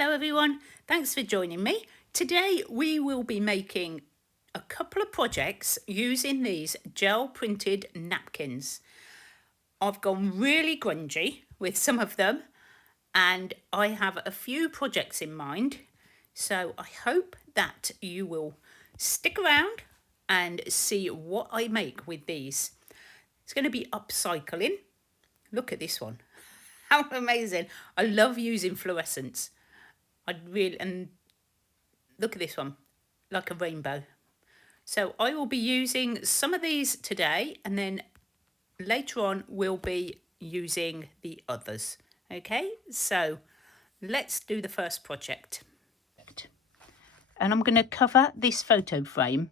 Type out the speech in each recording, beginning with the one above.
Hello everyone, thanks for joining me. Today we will be making a couple of projects using these gel printed napkins. I've gone really grungy with some of them and I have a few projects in mind, so I hope that you will stick around and see what I make with these. It's going to be upcycling. Look at this one. How amazing. I love using fluorescence. And look at this one, like a rainbow. So I will be using some of these today, and then later on we'll be using the others. Okay, so let's do the first project. And I'm going to cover this photo frame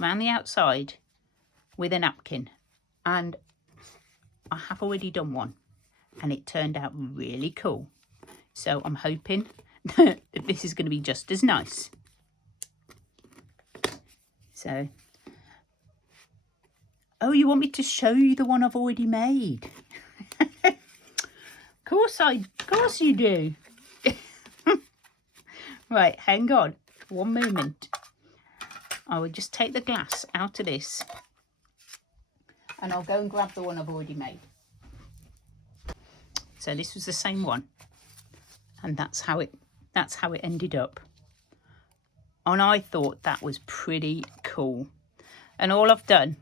around the outside with a napkin. And I have already done one, and it turned out really cool. So I'm hoping that this is going to be just as nice. So, oh, you want me to show you the one I've already made? Of course you do. Right, hang on, one moment. I will just take the glass out of this and I'll go and grab the one I've already made. So this was the same one, and that's how it ended up. And I thought that was pretty cool. And all I've done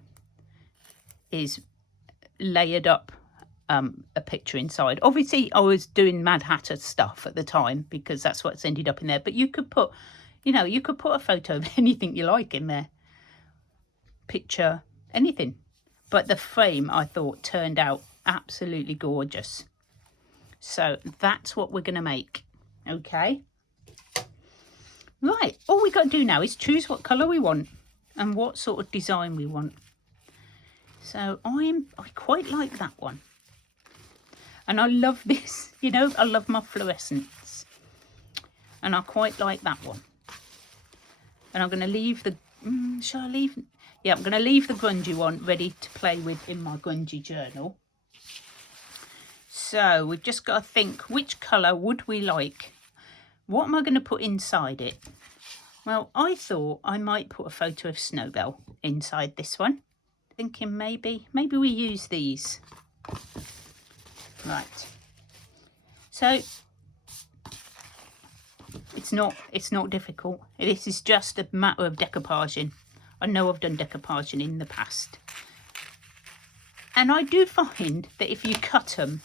is layered up a picture inside. Obviously I was doing Mad Hatter stuff at the time because that's what's ended up in there, but you could put, you could put a photo of anything you like in there, picture, anything. But the frame I thought turned out absolutely gorgeous. So that's what we're going to make. Okay, right, all we got to do now is choose what colour we want and what sort of design we want. So I quite like that one. And I love this, I love my fluorescence. And I quite like that one. And I'm going to leave the, shall I leave? Yeah, I'm going to leave the grungy one ready to play with in my grungy journal. So we've just got to think, which colour would we like? What am I going to put inside it? Well, I thought I might put a photo of Snowbell inside this one. Thinking maybe we use these. Right. So it's not difficult. This is just a matter of decoupaging. I know I've done decoupaging in the past. And I do find that if you cut them,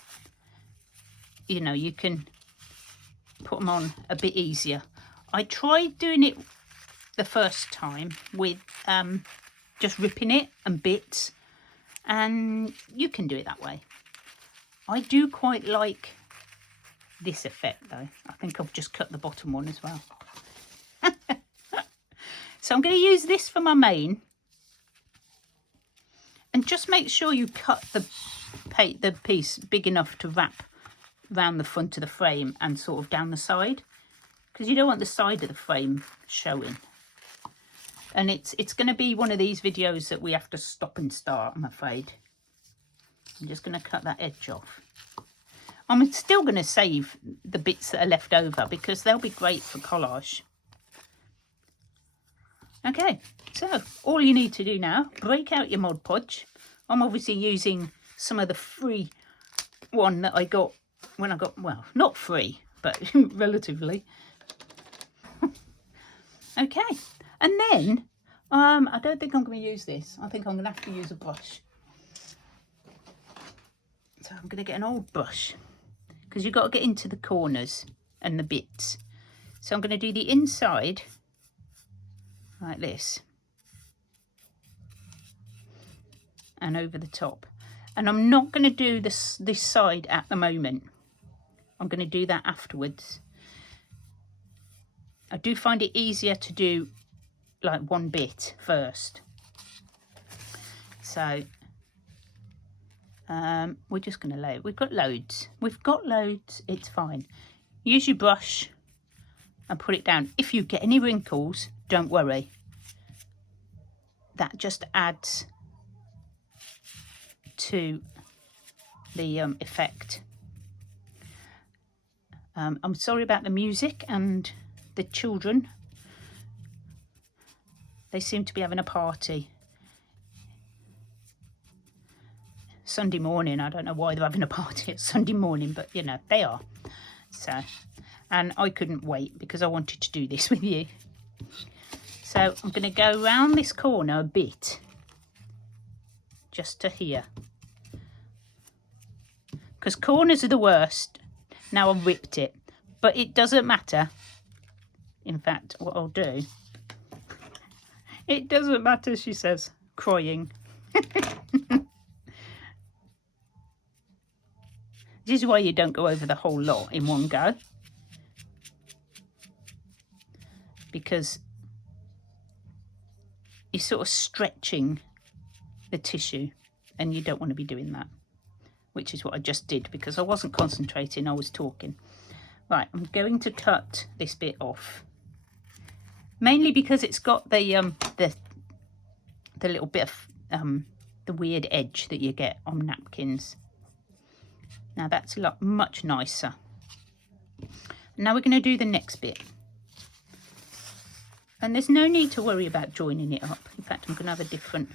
you can put them on a bit easier. I tried doing it the first time with just ripping it and bits, and you can do it that way. I do quite like this effect though. I think I've just cut the bottom one as well. So I'm going to use this for my main, and just make sure you cut the piece big enough to wrap around the front of the frame and sort of down the side, because you don't want the side of the frame showing. And it's going to be one of these videos that we have to stop and start, I'm afraid. I'm just going to cut that edge off. I'm still going to save the bits that are left over because they'll be great for collage. Okay, so all you need to do now, break out your Mod Podge. I'm obviously using some of the free one that I got when I got, well, not free, but relatively. Okay, and then I don't think I'm going to use this. I think I'm going to have to use a brush. So I'm going to get an old brush, because you've got to get into the corners and the bits. So I'm going to do the inside like this and over the top. And I'm not going to do this side at the moment. I'm going to do that afterwards. I do find it easier to do like one bit first. So we're just going to load. We've got loads, it's fine. Use your brush and put it down. If you get any wrinkles, don't worry, that just adds to the effect. I'm sorry about the music and the children. They seem to be having a party. Sunday morning, I don't know why they're having a party at Sunday morning, but you know, they are. So, and I couldn't wait because I wanted to do this with you. So I'm going to go around this corner a bit, just to here. Because corners are the worst. Now I've ripped it, but it doesn't matter. In fact, what I'll do, it doesn't matter, she says, crying. This is why you don't go over the whole lot in one go. Because you're sort of stretching the tissue and you don't want to be doing that. Which is what I just did because I wasn't concentrating, I was talking. Right, I'm going to cut this bit off. Mainly because it's got the little bit of the weird edge that you get on napkins. Now that's a lot much nicer. Now we're going to do the next bit. And there's no need to worry about joining it up. In fact, I'm going to have a different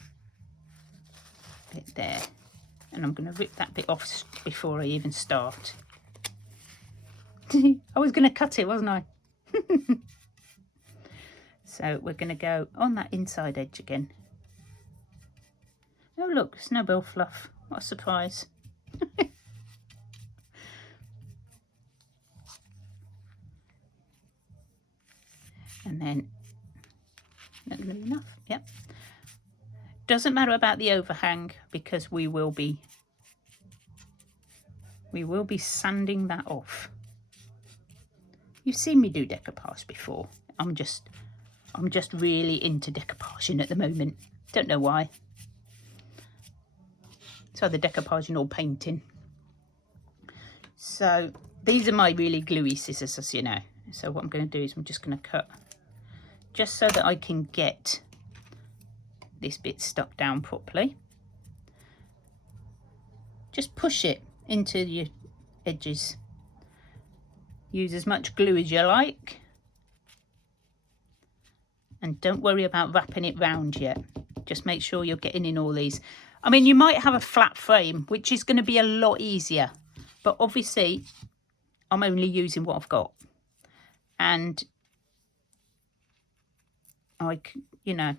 bit there. And I'm going to rip that bit off before I even start. I was going to cut it, wasn't I? So we're going to go on that inside edge again. Oh look, snowball fluff. What a surprise. And then, that's going to be enough, yep. Doesn't matter about the overhang because we will be sanding that off. You've seen me do decoupage before. I'm just really into decoupaging at the moment. Don't know why. It's either decoupaging or painting. So these are my really gluey scissors, as you know. So what I'm going to do is I'm just going to cut just so that I can get this bit stuck down properly. Just push it into your edges. Use as much glue as you like. And don't worry about wrapping it round yet. Just make sure you're getting in all these. I mean, you might have a flat frame, which is going to be a lot easier. But obviously, I'm only using what I've got. And you know,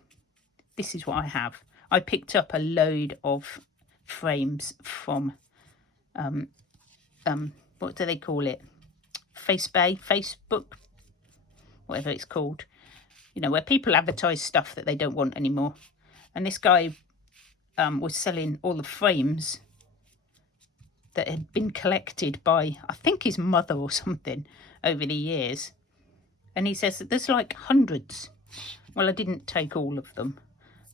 this is what I have. I picked up a load of frames from, what do they call it? Facebook, whatever it's called. You know, where people advertise stuff that they don't want anymore. And this guy was selling all the frames that had been collected by, I think, his mother or something over the years. And he says that there's like hundreds. Well, I didn't take all of them,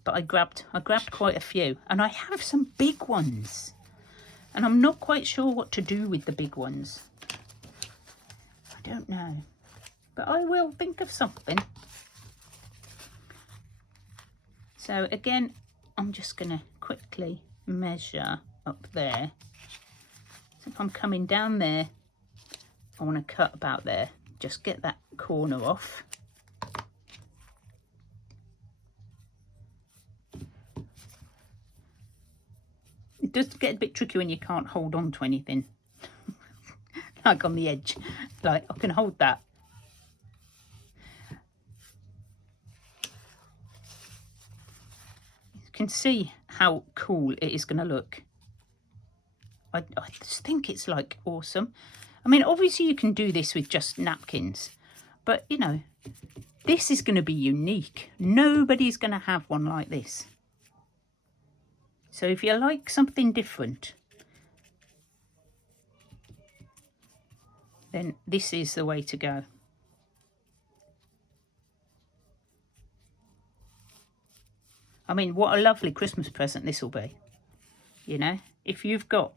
but I grabbed quite a few. And I have some big ones. And I'm not quite sure what to do with the big ones. I don't know. But I will think of something. So again, I'm just going to quickly measure up there. So if I'm coming down there, I want to cut about there. Just get that corner off. It does get a bit tricky when you can't hold on to anything. Like on the edge. Like, I can hold that. You can see how cool it is going to look. I just think it's like awesome. I mean, obviously you can do this with just napkins. But, you know, this is going to be unique. Nobody's going to have one like this. So if you like something different, then this is the way to go. I mean, what a lovely Christmas present this will be. You know, if you've got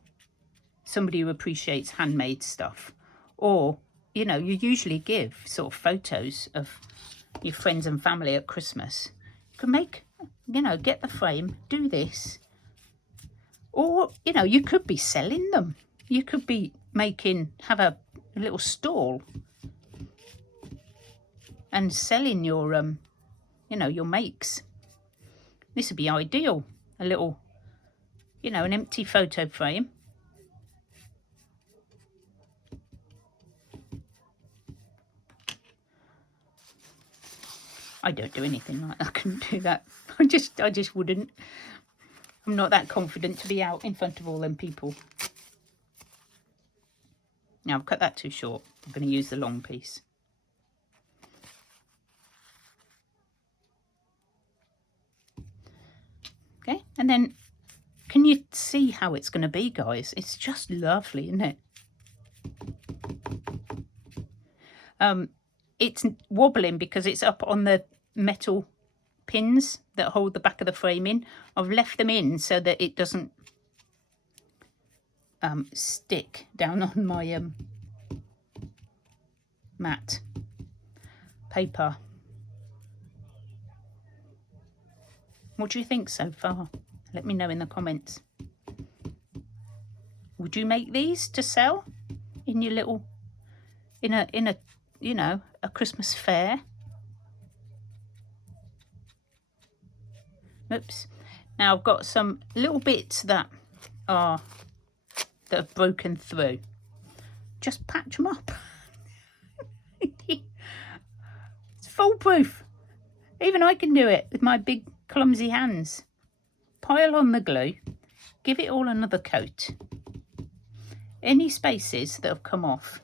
somebody who appreciates handmade stuff, or, you know, you usually give sort of photos of your friends and family at Christmas. You can make, you know, get the frame, do this. Or, you know, you could be selling them. You could be making, have a a little stall and selling your, you know, your makes. This would be ideal. A little, you know, an empty photo frame. I don't do anything like that. I couldn't do that. I just wouldn't. I'm not that confident to be out in front of all them people. Now I've cut that too short. I'm going to use the long piece. Okay, and then can you see how it's going to be, guys? It's just lovely, isn't it? It's wobbling because it's up on the metal pins that hold the back of the frame in. I've left them in so that it doesn't stick down on my matte paper. What do you think so far? Let me know in the comments. Would you make these to sell in your little, in a you know, a Christmas fair? Oops. Now I've got some little bits that have broken through. Just patch them up. It's foolproof. Even I can do it with my big clumsy hands. Pile on the glue, give it all another coat. Any spaces that have come off,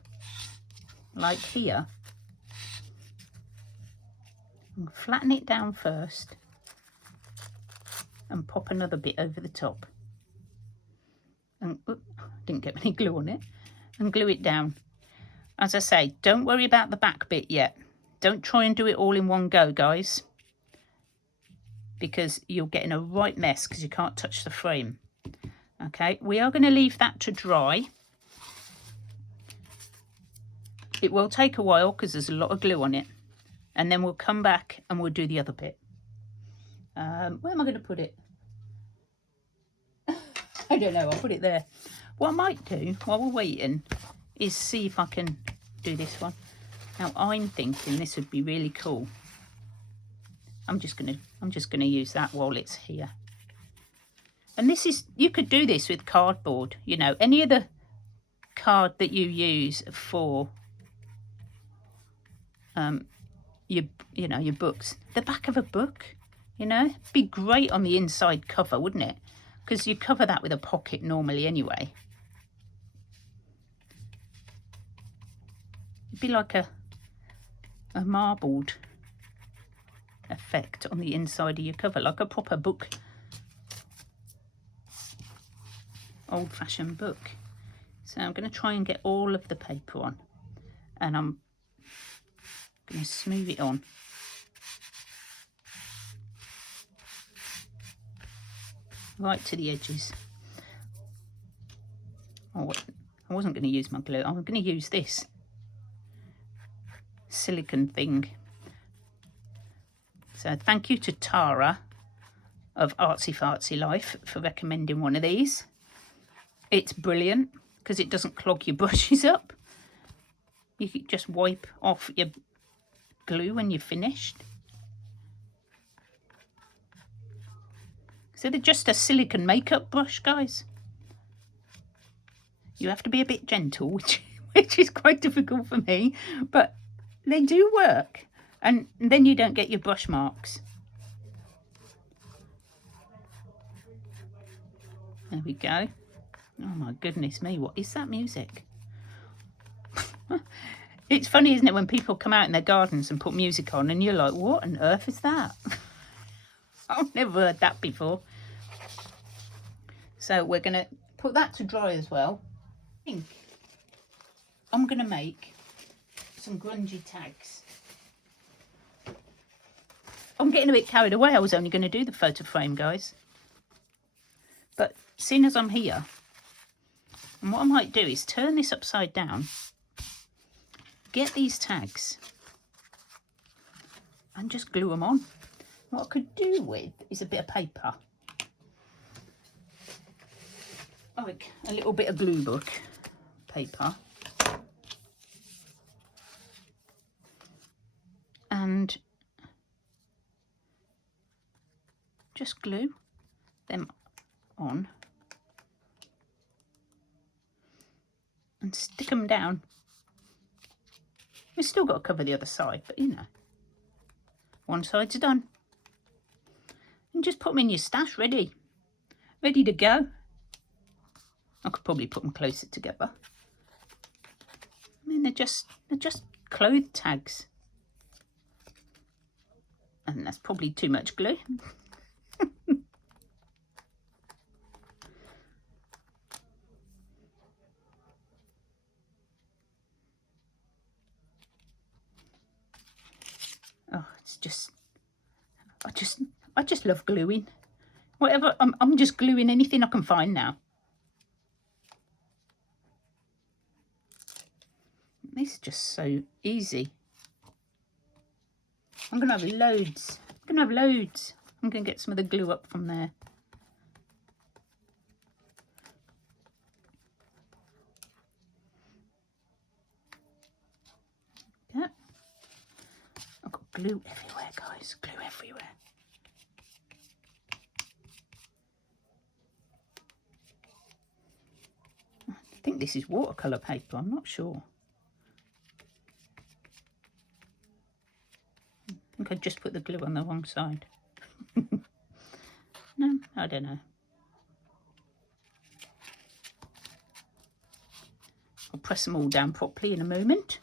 like here, flatten it down first and pop another bit over the top. And didn't get any glue on it. And glue it down. As I say, don't worry about the back bit yet. Don't try and do it all in one go, guys, because you'll get in a right mess because you can't touch the frame. Okay, we are going to leave that to dry. It will take a while because there's a lot of glue on it, and then we'll come back and we'll do the other bit. Where am I going to put it? I don't know, I'll put it there. What I might do while we're waiting is see if I can do this one. Now I'm thinking this would be really cool. I'm just gonna use that while it's here. And this is, you could do this with cardboard, you know, any of the card that you use for your books. The back of a book, you know, be great on the inside cover, wouldn't it? Because you cover that with a pocket normally anyway. It'd be like a marbled effect on the inside of your cover, like a proper book, old-fashioned book. So I'm going to try and get all of the paper on, and I'm going to smooth it on. Right to the edges. Oh, I wasn't going to use my glue. I'm going to use this silicone thing. So thank you to TaDa of Artsy Fartsy Life for recommending one of these. It's brilliant because it doesn't clog your brushes up. You can just wipe off your glue when you're finished. So they're just a silicone makeup brush, guys. You have to be a bit gentle, which is quite difficult for me, but they do work. And then you don't get your brush marks. There we go. Oh my goodness me, what is that music? It's funny, isn't it, when people come out in their gardens and put music on and you're like, what on earth is that? I've never heard that before. So we're going to put that to dry as well. I think I'm going to make some grungy tags. I'm getting a bit carried away. I was only going to do the photo frame, guys. But seeing as I'm here, and what I might do is turn this upside down, get these tags, and just glue them on. What I could do with is a bit of paper. Like a little bit of glue book paper. just glue them on and stick them down. We've still got to cover the other side, but you know, one side's done. And just put them in your stash ready to go. I could probably put them closer together. I mean, they're just clothes tags. And that's probably too much glue. Oh, it's just, I just love gluing. Whatever, I'm just gluing anything I can find now. This is just so easy. I'm gonna have loads. I'm gonna get some of the glue up from there. Yeah. I've got glue everywhere, guys. Glue everywhere. I think this is watercolour paper, I'm not sure. I think I just put the glue on the wrong side. No, I don't know. I'll press them all down properly in a moment.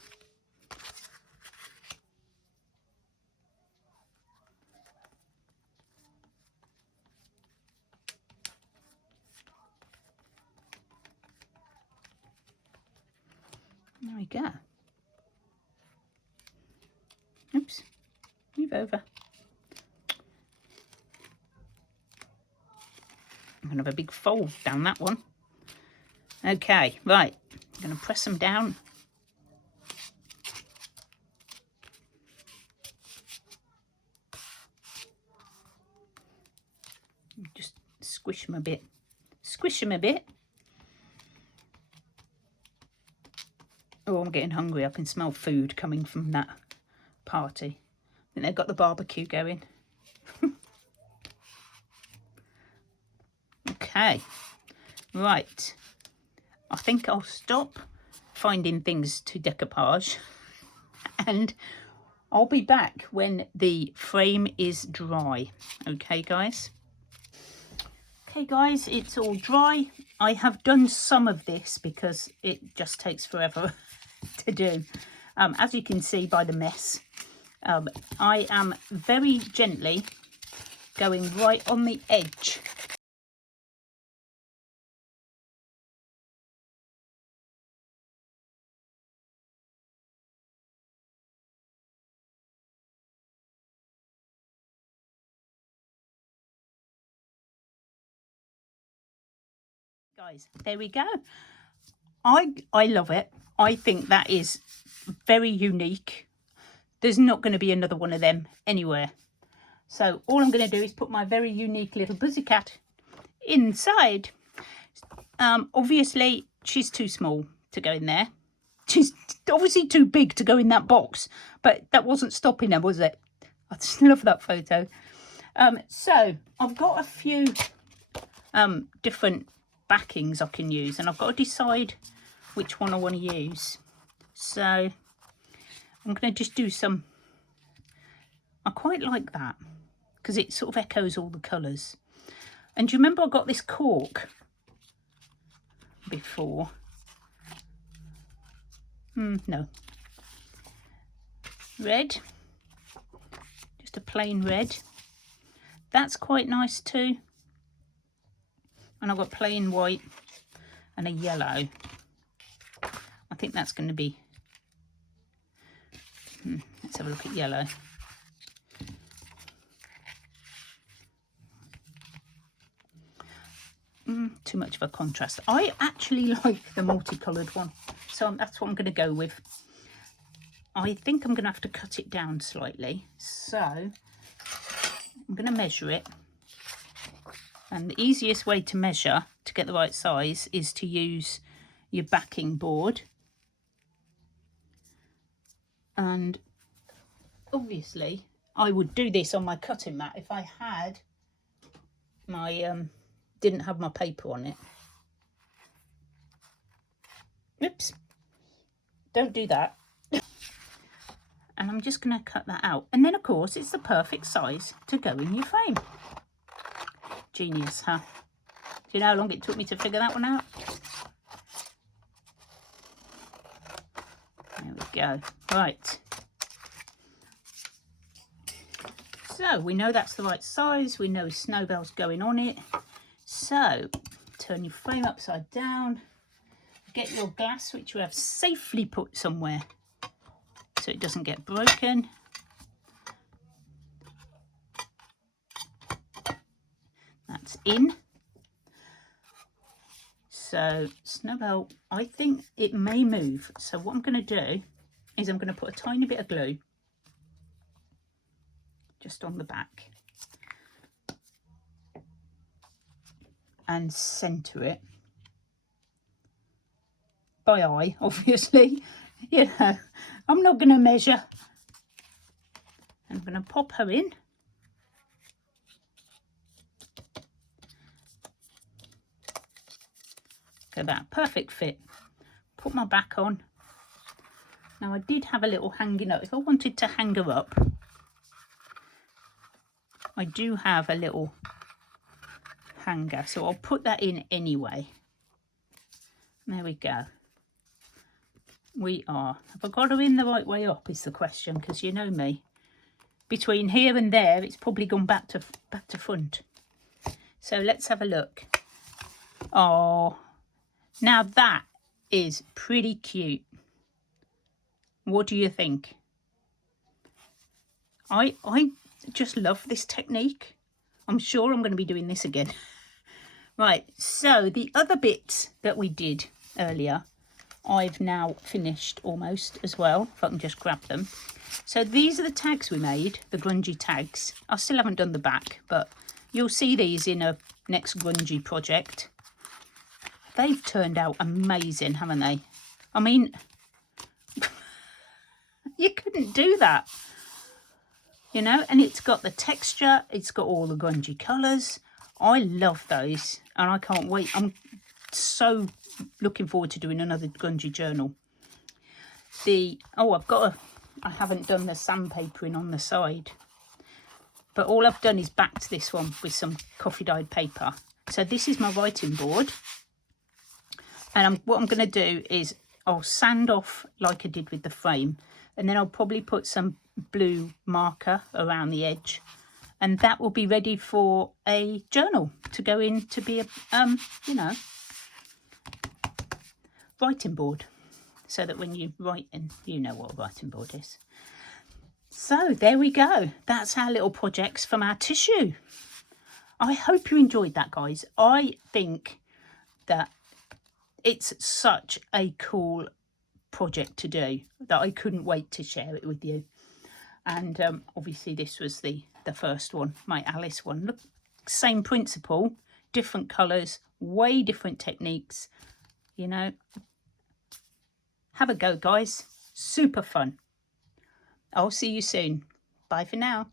There we go. Oops, move over. I'm going to have a big fold down that one. Okay, right. I'm going to press them down. Just squish them a bit. Squish them a bit. Oh, I'm getting hungry. I can smell food coming from that party. I think they've got the barbecue going. Okay, right. I think I'll stop finding things to decoupage and I'll be back when the frame is dry. Okay, guys? Okay, guys, it's all dry. I have done some of this because it just takes forever to do. As you can see by the mess, I am very gently going right on the edge. Guys, there we go. I love it. I think that is very unique. There's not going to be another one of them anywhere. So all I'm going to do is put my very unique little pussycat inside. Obviously, she's too small to go in there. She's obviously too big to go in that box, but that wasn't stopping her, was it? I just love that photo. So I've got a few different backings I can use, and I've got to decide which one I want to use. So I'm going to just do some. I quite like that because it sort of echoes all the colours. And do you remember I got this cork before? No. Red. Just a plain red. That's quite nice too. And I've got plain white and a yellow. I think that's going to be... let's have a look at yellow. Too much of a contrast. I actually like the multicoloured one, so that's what I'm going to go with. I think I'm going to have to cut it down slightly, so I'm going to measure it. And the easiest way to measure to get the right size is to use your backing board. And obviously I would do this on my cutting mat if I had my didn't have my paper on it. Oops, don't do that. And I'm just going to cut that out. And then, of course, it's the perfect size to go in your frame. Genius, huh? Do you know how long it took me to figure that one out? There we go. Right. So we know that's the right size. We know Snowbell's going on it. So turn your frame upside down. Get your glass, which you have safely put somewhere so it doesn't get broken. That's in. So Snowbell, I think it may move. So what I'm going to do is I'm going to put a tiny bit of glue just on the back and centre it by eye, obviously. You know, I'm not going to measure. I'm going to pop her in. Go that, perfect fit. Put my back on. Now I did have a little hanging up. If I wanted to hang her up, I do have a little hanger, so I'll put that in anyway. There we go. We are. Have I got her in the right way up is the question, because you know me. Between here and there, it's probably gone back to front. So let's have a look. Oh, now that is pretty cute. What do you think? I just love this technique. I'm sure I'm going to be doing this again. Right, so the other bits that we did earlier, I've now finished almost as well, if I can just grab them. So these are the tags we made, the grungy tags. I still haven't done the back, but you'll see these in a next grungy project. They've turned out amazing, haven't they? I mean, you couldn't do that, you know, and it's got the texture, it's got all the grungy colours. I love those and I can't wait. I'm so looking forward to doing another grungy journal. I haven't done the sandpapering on the side, but all I've done is backed this one with some coffee dyed paper. So this is my writing board, and what I'm going to do is I'll sand off like I did with the frame, and then I'll probably put some blue marker around the edge, and that will be ready for a journal to go in to be a you know, writing board, so that when you write, and you know what a writing board is. So there we go. That's our little projects from our tissue. I hope you enjoyed that, guys. I think that it's such a cool project to do that I couldn't wait to share it with you. And obviously this was the first one, my Alice one. Look, same principle, different colours, way different techniques, you know. Have a go, guys. Super fun. I'll see you soon. Bye for now.